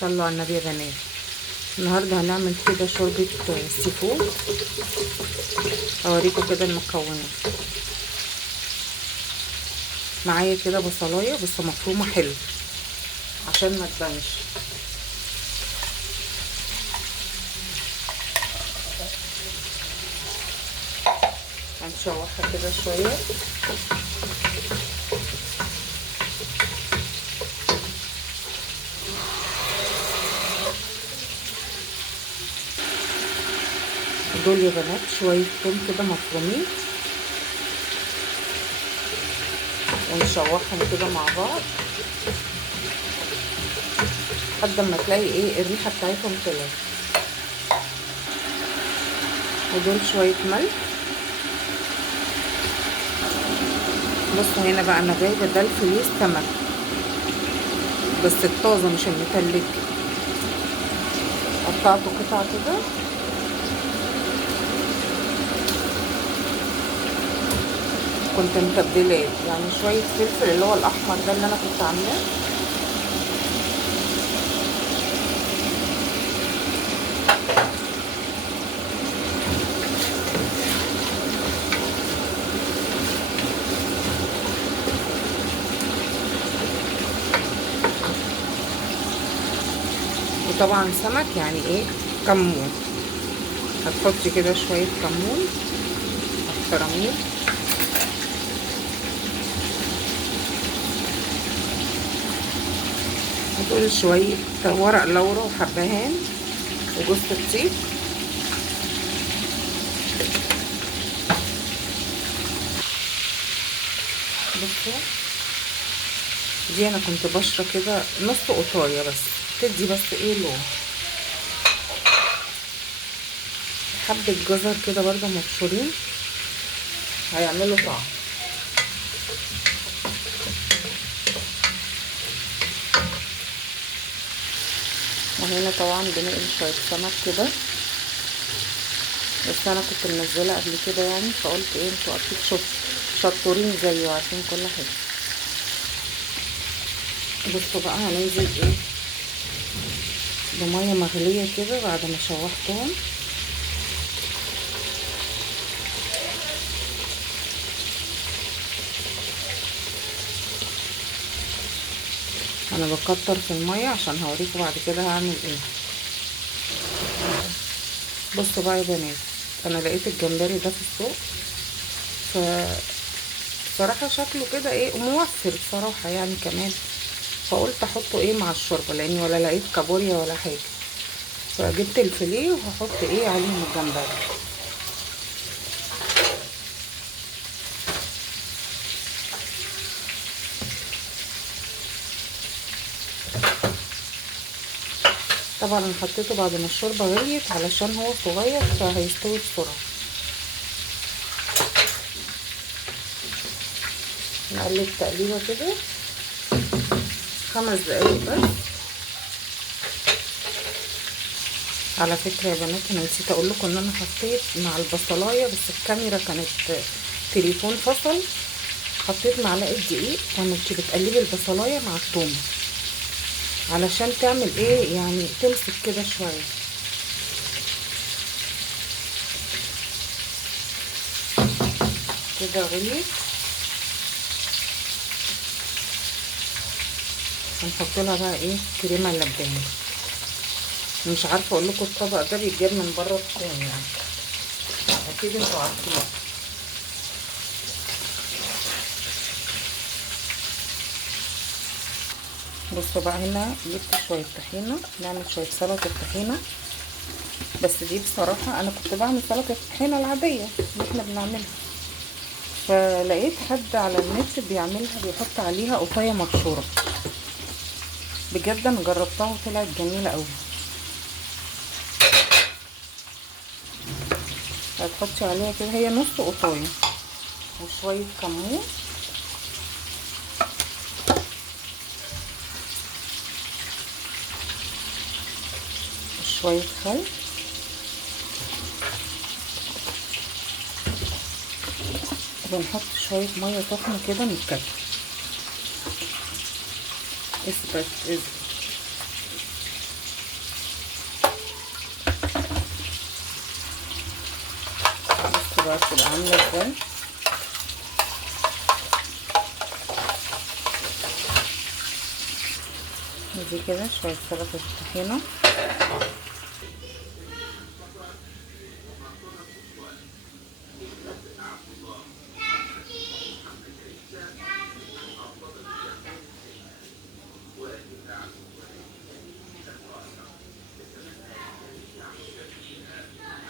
صلوا على النبي يا بنات. النهارده هنعمل كده شوربه سي فود. اوريكم كده المكونات. معايا كده بصلايه بس مفرومه حلو عشان ما تبانش. هنشوحها كده شويه. دول يا بنات شويه توم كده مفرومين، ونشوحهم كده مع بعض لحد ما تلاقي ايه الريحه بتاعتهم طلعت. ودول شويه ملح. بصوا هنا بقى انا جايبه ده الفيليه سمك بس الطازه مش المتلج. قطعته قطع كده. كنت متبلاه يعني شويه فلفل اللي هو الاحمر ده اللي انا كنت عاملاه. وطبعا سمك يعني ايه كمون. هتحطي كده شويه كمون محترمين. ودول شويه ورق لورا وحبهان وجوز الطيب. بصوا دي انا كنت بشرة كده نص قطايه بس تدي بس ايه لون. حبة جزر كده برضه مبشورين هيعملوا طعم. وهنا طبعا بنقل شوية سمك كده بس انا كنت منزله قبل كده يعني فقلت ايه انتوا اكيد شطورين زيه عارفين كل حاجه. بصوا بقى هننزل ايه بميه مغليه كده بعد ما شوحتهم. انا بكتر في الميه عشان هوريكم بعد كده هعمل ايه. بصوا بقى يا بنات انا لقيت الجمبري ده في السوق بصراحه شكله كده ايه موفر بصراحه يعني كمان، فقلت احطه ايه مع الشوربه لاني ولا لقيت كابوريا ولا حاجه. فجبت الفيليه وهحط ايه عليهم الجمبري. طبعا انا حطيته بعد ما الشوربه غليت علشان هو صغير فهيستوي بسرعه. نقلب تقليبه كده 5 دقايق بس. على فكره يا بنات انا نسيت اقول لكم ان انا حطيت مع البصلايه بس الكاميرا كانت تليفون فصل. حطيت معلقه دقيق كانت بتقلبي البصلايه مع الثوم علشان تعمل ايه يعني تمسك كده شويه. كده غليت. هنحط لها بقى ايه كريمه لباني. مش عارفه اقول لكم الطبق ده بيتجاب من بره تكون يعني اكيد انتوا عارفين. بصوا بقى هنا جبت شويه طحينه نعمل شويه سلطه طحينه. بس دي بصراحه انا كنت بعمل سلطه الطحينه العاديه اللي احنا بنعملها فلقيت حد على النت بيعملها بيحط عليها قطايه مبشوره. بجد انا جربتها وطلعت جميله قوي. هتحطي عليها كده هي نص قطايه وشويه كمون وشويه خل وبنحط شويه ميه سخنه كده من الكتل. اثبت بقى بتبقى عامله ازاي. دي كده شويه سلطه الطحينه.